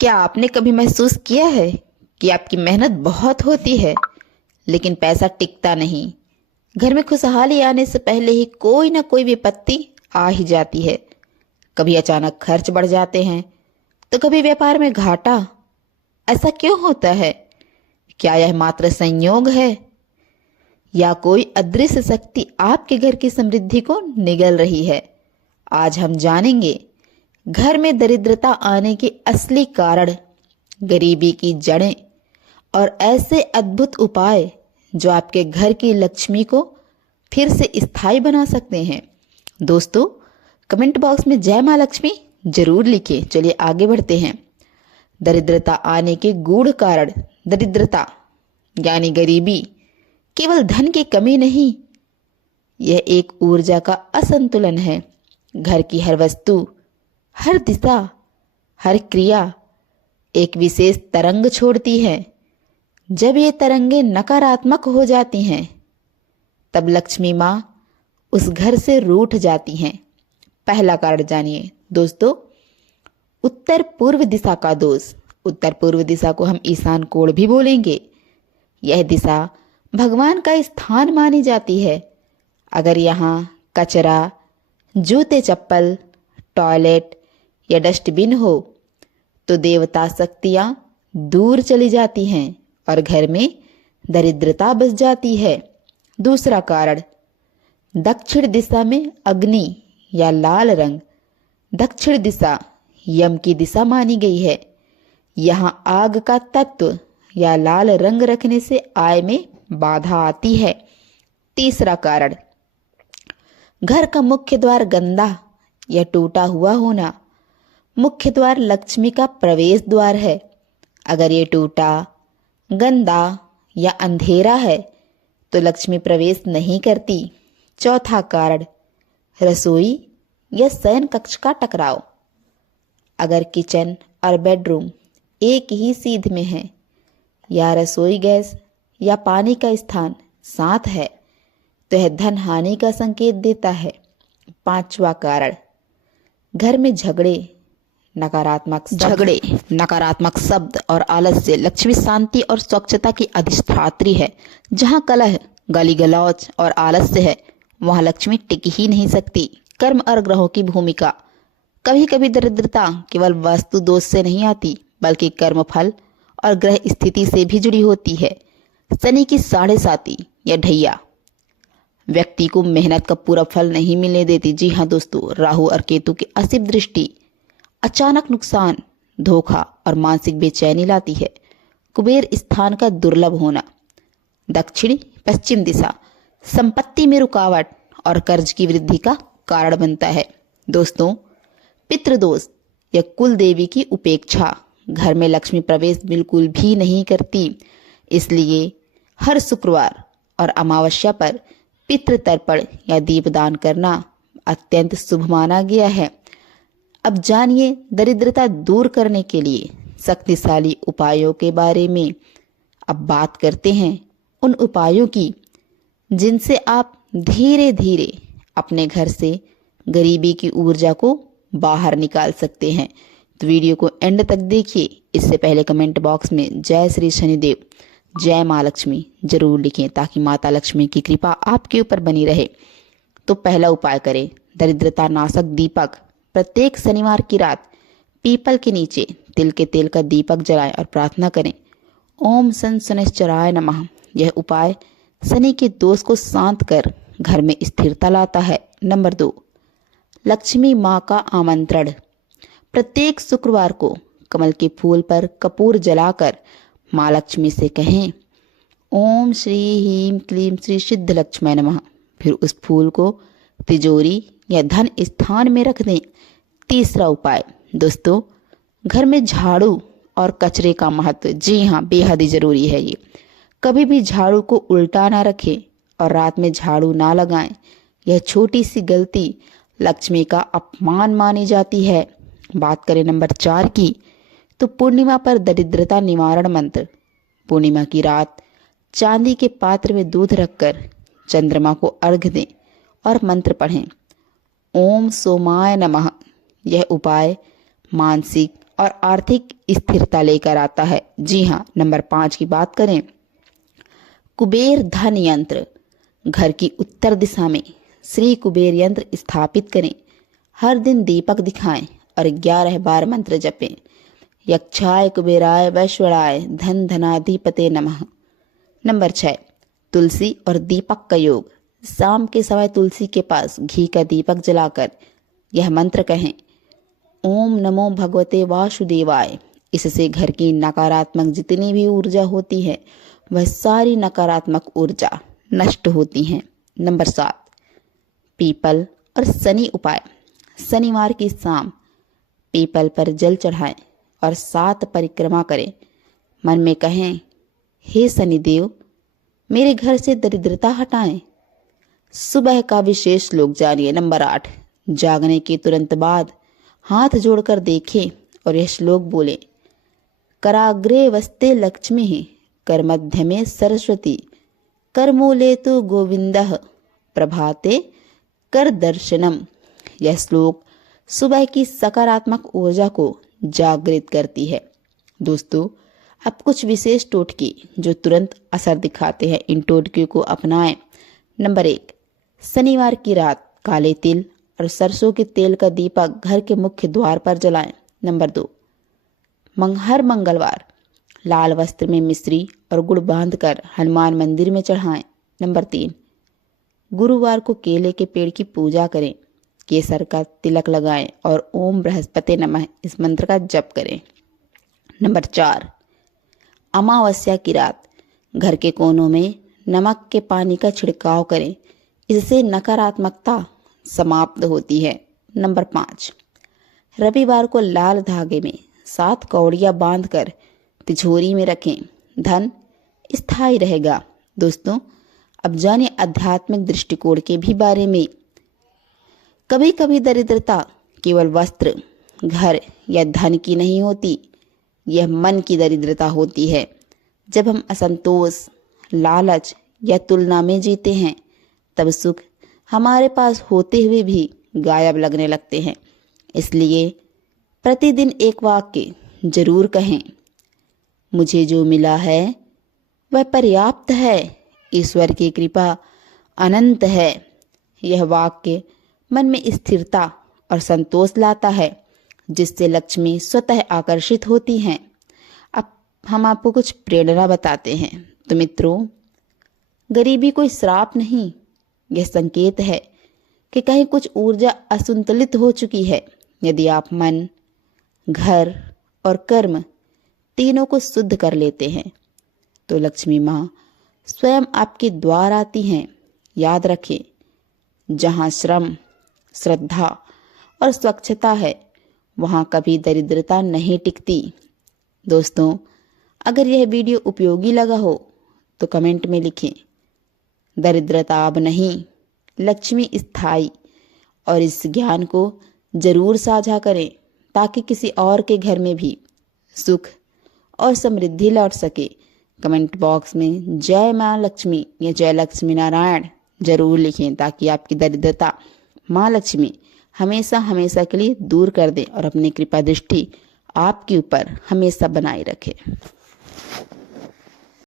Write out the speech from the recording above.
क्या आपने कभी महसूस किया है कि आपकी मेहनत बहुत होती है लेकिन पैसा टिकता नहीं। घर में खुशहाली आने से पहले ही कोई ना कोई विपत्ति आ ही जाती है। कभी अचानक खर्च बढ़ जाते हैं तो कभी व्यापार में घाटा। ऐसा क्यों होता है? क्या यह मात्र संयोग है या कोई अदृश्य शक्ति आपके घर की समृद्धि को निगल रही है? आज हम जानेंगे घर में दरिद्रता आने के असली कारण, गरीबी की जड़ें और ऐसे अद्भुत उपाय जो आपके घर की लक्ष्मी को फिर से स्थायी बना सकते हैं। दोस्तों, कमेंट बॉक्स में जय मां लक्ष्मी जरूर लिखें। चलिए आगे बढ़ते हैं। दरिद्रता आने के गूढ़ कारण। दरिद्रता यानी गरीबी केवल धन की कमी नहीं, यह एक ऊर्जा का असंतुलन है। घर की हर वस्तु, हर दिशा, हर क्रिया एक विशेष तरंग छोड़ती है। जब ये तरंगे नकारात्मक हो जाती हैं तब लक्ष्मी माँ उस घर से रूठ जाती हैं। पहला कारण जानिए दोस्तों, उत्तर पूर्व दिशा का दोष। उत्तर पूर्व दिशा को हम ईशान कोण भी बोलेंगे। यह दिशा भगवान का स्थान मानी जाती है। अगर यहाँ कचरा, जूते चप्पल, टॉयलेट या डस्टबिन हो तो देवता शक्तियां दूर चली जाती हैं और घर में दरिद्रता बस जाती है। दूसरा कारण, दक्षिण दिशा में अग्नि या लाल रंग। दक्षिण दिशा यम की दिशा मानी गई है। यहाँ आग का तत्व या लाल रंग रखने से आय में बाधा आती है। तीसरा कारण, घर का मुख्य द्वार गंदा या टूटा हुआ होना। मुख्य द्वार लक्ष्मी का प्रवेश द्वार है। अगर ये टूटा, गंदा या अंधेरा है तो लक्ष्मी प्रवेश नहीं करती। चौथा कारण, रसोई या शयन कक्ष का टकराव। अगर किचन और बेडरूम एक ही सीध में है या रसोई गैस या पानी का स्थान साथ है तो यह धन हानि का संकेत देता है। पांचवा कारण, घर में नकारात्मक शब्द और आलस्य। लक्ष्मी शांति और स्वच्छता की अधिष्ठात्री है। जहाँ कलह, गाली गलौज और आलस्य है वहाँ लक्ष्मी टिक ही नहीं सकती। कर्म और ग्रहों की भूमिका। कभी कभी दरिद्रता केवल वास्तु दोष से नहीं आती बल्कि कर्म फल और ग्रह स्थिति से भी जुड़ी होती है। शनि की 7.5 या ढैया व्यक्ति को मेहनत का पूरा फल नहीं मिलने देती। जी हाँ दोस्तों, राहु और केतु की असिब दृष्टि अचानक नुकसान, धोखा और मानसिक बेचैनी लाती है। कुबेर स्थान का दुर्लभ होना। दक्षिण पश्चिम दिशा संपत्ति में रुकावट और कर्ज की वृद्धि का कारण बनता है। दोस्तों, पितृदोष या कुल देवी की उपेक्षा। घर में लक्ष्मी प्रवेश बिल्कुल भी नहीं करती। इसलिए हर शुक्रवार और अमावस्या पर पितृ तर्पण या दीपदान करना अत्यंत शुभ माना गया है। अब जानिए दरिद्रता दूर करने के लिए शक्तिशाली उपायों के बारे में। अब बात करते हैं उन उपायों की जिनसे आप धीरे धीरे अपने घर से गरीबी की ऊर्जा को बाहर निकाल सकते हैं। तो वीडियो को एंड तक देखिए। इससे पहले कमेंट बॉक्स में जय श्री शनिदेव, जय माँ लक्ष्मी जरूर लिखें ताकि माता लक्ष्मी की कृपा आपके ऊपर बनी रहे। तो पहला उपाय करें, दरिद्रता नाशक दीपक। प्रत्येक शनिवार की रात पीपल के नीचे तिल के तेल का दीपक जलाएं और प्रार्थना करें, ओम सन शनिश्चराय नमः। यह उपाय शनि के दोष को शांत कर घर में स्थिरता लाता है। नंबर 2, लक्ष्मी माँ का आमंत्रण। प्रत्येक शुक्रवार को कमल के फूल पर कपूर जलाकर माँ लक्ष्मी से कहें, ओम श्री हीम क्लीम श्री सिद्ध लक्ष्मी नमः। फिर उस फूल को तिजोरी या धन स्थान में रख दें। तीसरा उपाय दोस्तों, घर में झाड़ू और कचरे का महत्व। जी हाँ, बेहद ही जरूरी है ये। कभी भी झाड़ू को उल्टा ना रखें और रात में झाड़ू ना लगाएं। यह छोटी सी गलती लक्ष्मी का अपमान मानी जाती है। बात करें नंबर 4 की, तो पूर्णिमा पर दरिद्रता निवारण मंत्र। पूर्णिमा की रात चांदी के पात्र में दूध रखकर चंद्रमा को अर्घ्य दें और मंत्र पढ़ें, ओम सोमाय नमः। यह उपाय मानसिक और आर्थिक स्थिरता लेकर आता है। जी हाँ, नंबर 5 की बात करें, कुबेर धन यंत्र। घर की उत्तर दिशा में श्री कुबेर यंत्र स्थापित करें। हर दिन दीपक दिखाएं और 11 बार मंत्र जपें। यक्षाय कुबेराय वैश्वराय धन धनाधिपते नमः। नंबर 6, तुलसी और दीपक का योग। शाम के समय तुलसी के पास घी का दीपक जलाकर यह मंत्र कहें, ओम नमो भगवते वासुदेवाय। इससे घर की नकारात्मक जितनी भी ऊर्जा होती है वह सारी नकारात्मक ऊर्जा नष्ट होती है। नंबर 7, पीपल और शनि उपाय। शनिवार की शाम पीपल पर जल चढ़ाएं और 7 परिक्रमा करें। मन में कहें, हे शनिदेव, मेरे घर से दरिद्रता हटाएं। सुबह का विशेष श्लोक जानिए। नंबर 8, जागने के तुरंत बाद हाथ जोड़कर देखें और यह श्लोक बोले, कराग्रे वस्ते लक्ष्मी कर मध्य में सरस्वती कर मूले तो गोविंदः प्रभाते कर दर्शनम। यह श्लोक सुबह की सकारात्मक ऊर्जा को जागृत करती है। दोस्तों, अब कुछ विशेष टोटके जो तुरंत असर दिखाते हैं, इन टोटके को अपनाएं। नंबर 1, शनिवार की रात काले तिल और सरसों के तेल का दीपक घर के मुख्य द्वार पर जलाएं। नंबर 2, हर मंगलवार लाल वस्त्र में मिश्री और गुड़ बांधकर हनुमान मंदिर में चढ़ाएं। नंबर 3, गुरुवार को केले के पेड़ की पूजा करें, केसर का तिलक लगाएं और ओम बृहस्पति नमः इस मंत्र का जप करें। नंबर 4, अमावस्या की रात घर के कोनों में नमक के पानी का छिड़काव करें, इससे नकारात्मकता समाप्त होती है। नंबर 5, रविवार को लाल धागे में 7 कौड़ियां बांधकर तिजोरी में रखें, धन स्थायी रहेगा। दोस्तों, अब जाने आध्यात्मिक दृष्टिकोण के भी बारे में। कभी कभी दरिद्रता केवल वस्त्र, घर या धन की नहीं होती, यह मन की दरिद्रता होती है। जब हम असंतोष, लालच या तुलना में जीते हैं तब सुख हमारे पास होते हुए भी गायब लगने लगते हैं। इसलिए प्रतिदिन एक वाक्य जरूर कहें, मुझे जो मिला है वह पर्याप्त है, ईश्वर की कृपा अनंत है। यह वाक्य मन में स्थिरता और संतोष लाता है, जिससे लक्ष्मी स्वतः आकर्षित होती हैं। अब हम आपको कुछ प्रेरणा बताते हैं। तो मित्रों, गरीबी कोई श्राप नहीं, यह संकेत है कि कहीं कुछ ऊर्जा असंतुलित हो चुकी है। यदि आप मन, घर और कर्म तीनों को शुद्ध कर लेते हैं तो लक्ष्मी माँ स्वयं आपके द्वार आती हैं। याद रखें, जहाँ श्रम, श्रद्धा और स्वच्छता है वहाँ कभी दरिद्रता नहीं टिकती। दोस्तों, अगर यह वीडियो उपयोगी लगा हो तो कमेंट में लिखें, दरिद्रता अब नहीं, लक्ष्मी स्थायी। और इस ज्ञान को जरूर साझा करें ताकि किसी और के घर में भी सुख और समृद्धि लौट सके। कमेंट बॉक्स में जय माँ लक्ष्मी या जय लक्ष्मी नारायण जरूर लिखें ताकि आपकी दरिद्रता माँ लक्ष्मी हमेशा हमेशा के लिए दूर कर दें और अपनी कृपा दृष्टि आपके ऊपर हमेशा बनाए रखें।